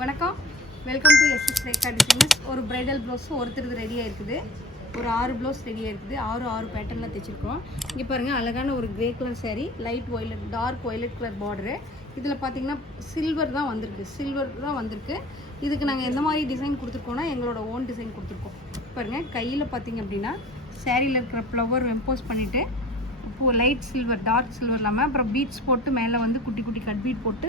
வணக்கம், welcome to SS Rekha designers. ஒரு bridal blouse ஒருத்தருக்கு ரெடியாக இருக்குது. ஒரு 6 ப்ளவுஸ் ரெடியாக இருக்குது. 6 பேட்டர்னில் தைச்சிருக்கோம். இங்கே பாருங்கள், அழகான ஒரு grey colour saree, light violet, dark violet colour border. இதில் பார்த்தீங்கன்னா சில்வர் தான் வந்திருக்கு. இதுக்கு நாங்கள் எந்த மாதிரி டிசைன் கொடுத்துருக்கோன்னா எங்களோட ஓன் டிசைன் கொடுத்துருக்கோம். பாருங்கள், கையில் பார்த்தீங்க அப்படின்னா சேரீயில் இருக்கிற ஃப்ளவர் எம்போஸ் பண்ணிவிட்டு லைட் சில்வர், டார்க் சில்வர் இல்லாமல் அப்புறம் பீட்ஸ் போட்டு மேலே வந்து குட்டி குட்டி கட் பீட் போட்டு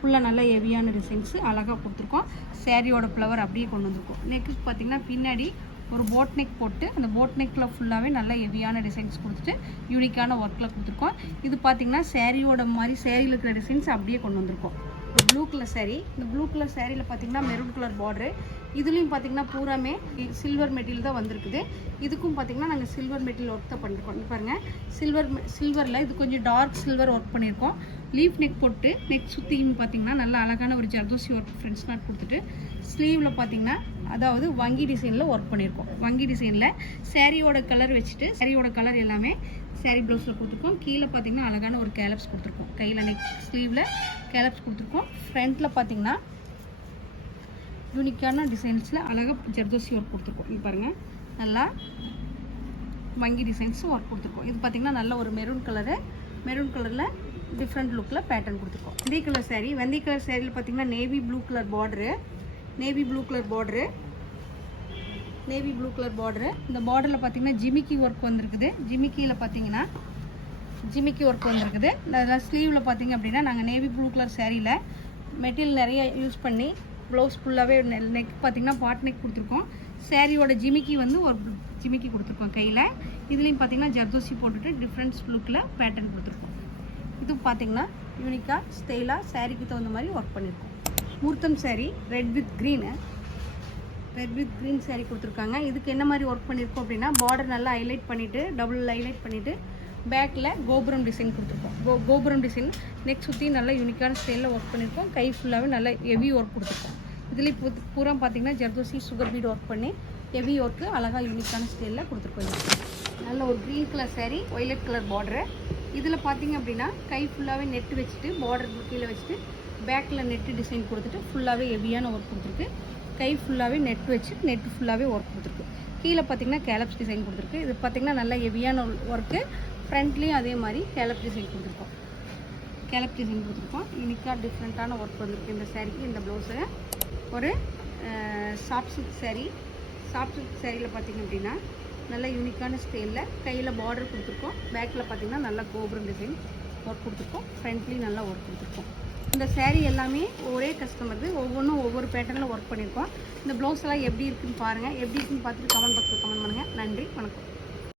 ஃபுல்லாக நல்லா ஹெவியான டிசைன்ஸு அழகாக கொடுத்துருக்கோம். சேரீயோட ஃப்ளவர் அப்படியே கொண்டு வந்திருக்கோம். நெக்ஸ்ட் பார்த்திங்கன்னா பின்னாடி ஒரு போட் நெக் போட்டு அந்த போட் நெக்கில் ஃபுல்லாகவே நல்லா ஹெவியான டிசைன்ஸ் கொடுத்துட்டு யூனிக்கான ஒர்க்கில் கொடுத்துருக்கோம். இது பார்த்திங்கன்னா சேரீயோட மாதிரி சேரீயில் இருக்கிற டிசைன்ஸ் அப்படியே கொண்டு வந்திருக்கோம். ப்ளூ கலர் saree, இந்த ப்ளூ கலர் சேரீயில் பார்த்திங்கன்னா மெரூன் கலர் பார்டரு. இதுலேயும் பார்த்திங்கன்னா பூராமே சில்வர் மெட்டீரியல் தான் வந்திருக்குது. இதுக்கும் பார்த்திங்கன்னா நாங்கள் சில்வர் மெட்டீரியல் ஒர்க் தான் பண்ணியிருக்கோம். பாருங்கள், சில்வரில் இது கொஞ்சம் டார்க் சில்வர் ஒர்க் பண்ணியிருக்கோம். லீஃப் நெக் போட்டு நெக் சுற்றியும் பார்த்திங்கன்னா நல்லா அழகான ஒரு ஜர்தோசி ஒர்க் ஃப்ரெண்ட்ஸ் நாட் கொடுத்துட்டு ஸ்லீவில் பார்த்திங்கன்னா அதாவது வங்கி டிசைனில் ஒர்க் பண்ணியிருக்கோம். வங்கி டிசைனில் சேரீயோட கலர் வச்சுட்டு சேரீயோட கலர் எல்லாமே சேரீ ப்ளவுஸில் கொடுத்துருக்கோம். கீழே பார்த்திங்கன்னா அழகான ஒரு கேலப்ஸ் கொடுத்துருக்கோம். கையில் நெக் ஸ்லீவில் கேலப்ஸ் கொடுத்துருக்கோம். ஃப்ரண்ட்டில் பார்த்திங்கன்னா யூனிக்கான டிசைன்ஸில் அழகாக ஜர்தோசி ஒர்க் கொடுத்துருக்கோம். இது பாருங்கள், நல்லா வங்கி டிசைன்ஸும் ஒர்க் கொடுத்துருக்கோம். இது பார்த்திங்கன்னா நல்ல ஒரு மெரூன் கலரில் டிஃப்ரெண்ட் லுக்கில் பேட்டர்ன் கொடுத்துருக்கோம். வெந்தய கலர் சேரீயில் பார்த்திங்கன்னா நேவி ப்ளூ கலர் பார்டரு. இந்த பார்டரில் பார்த்திங்கன்னா ஜிமிக்கி ஒர்க் வந்திருக்குது. ஜிமிக்கியில் பார்த்திங்கன்னா ஜிமிக்கி ஒர்க் வந்திருக்குது. அதில் ஸ்லீவில் பார்த்திங்க அப்படின்னா நாங்கள் நேவி ப்ளூ கலர் சேரீயில் மெட்டீரியல் நிறைய யூஸ் பண்ணி ப்ளவுஸ் ஃபுல்லாகவே நெக் பார்த்திங்கன்னா பாட் நெக் கொடுத்துருக்கோம். சேரீயோட ஜிமிக்கி வந்து ஒரு ஜிமிக்கி கொடுத்துருக்கோம் கையில். இதுலேயும் பார்த்திங்கன்னா ஜர்தோசி போட்டுட்டு டிஃப்ரெண்ட்ஸ் லுக்கில் பேட்டர்ன் கொடுத்துருக்கோம். இது பார்த்திங்கன்னா யூனிக்காக ஸ்டைலாக சேரீக்கு தகுந்த மாதிரி ஒர்க் பண்ணியிருக்கோம். மூர்த்தம் saree red with green saree கொடுத்துருக்காங்க. இதுக்கு என்ன மாதிரி ஒர்க் பண்ணியிருக்கோம் அப்படின்னா பார்டர் நல்லா ஹைலைட் பண்ணிவிட்டு டபுள் ஹைலைட் பண்ணிவிட்டு பேக்கில் கோபுரம் டிசைன் கொடுத்துருக்கோம். கோபுரம் டிசைன் நெக் சுற்றி நல்லா யூனிக்கான ஸ்டைலில் ஒர்க் பண்ணியிருக்கோம். கை ஃபுல்லாகவே நல்லா ஹெவி ஒர்க் கொடுத்துருக்கோம். இதுலேயும் பூரா பார்த்திங்கன்னா ஜர்தோசி சுகர் பீட் ஒர்க் பண்ணி ஹெவி ஒர்க்கு அழகாக யூனிக்கான ஸ்டைலில் கொடுத்துருக்கோம். நல்ல ஒரு green colour saree, violet colour border. இதில் பார்த்திங்க அப்படின்னா கை ஃபுல்லாகவே நெட்டு வச்சுட்டு பார்டர் கீழே வச்சுட்டு பேக்கில் நெட்டு டிசைன் கொடுத்துட்டு ஃபுல்லாகவே ஹெவியான ஒர்க் கொடுத்துருக்கு. கை ஃபுல்லாகவே நெட் வச்சு நெட்டு ஃபுல்லாகவே ஒர்க் கொடுத்துருக்கு. கீழே பார்த்திங்கன்னா கேலப்ஸ் டிசைன் கொடுத்துருக்கு. இது பார்த்திங்கன்னா நல்லா ஹெவியான ஒர்க்கு. ஃப்ரண்ட்லேயும் அதே மாதிரி கேலப் டிசைன் கொடுத்துருக்கோம். யூனிக்காக டிஃப்ரெண்ட்டான ஒர்க் வந்திருக்கு இந்த சேரீக்கு. இந்த ப்ளவுஸு ஒரு சாஃப்ட் சில்க் சேரீயில் பார்த்திங்க அப்படின்னா நல்ல யூனிக்கான ஸ்டைலில் கையில் பார்டர் கொடுத்துருக்கோம். பேக்கில் பார்த்திங்கன்னா நல்லா கோபுரம் டிசைன் ஒர்க் கொடுத்துருக்கோம். ஃப்ரண்ட்லேயும் நல்லா ஒர்க் கொடுத்துருக்கோம். இந்த சேரீ எல்லாமே ஒரே கஸ்டமருக்கு ஒவ்வொன்றும் ஒவ்வொரு பேட்டர்னில் ஒர்க் பண்ணியிருக்கோம். இந்த ப்ளவுஸ் எல்லாம் எப்படி இருக்குன்னு பாருங்கள். எப்படி இருக்குன்னு பார்த்துட்டு கமெண்ட் பாக்ஸில் கமெண்ட் பண்ணுங்கள். நன்றி, வணக்கம்.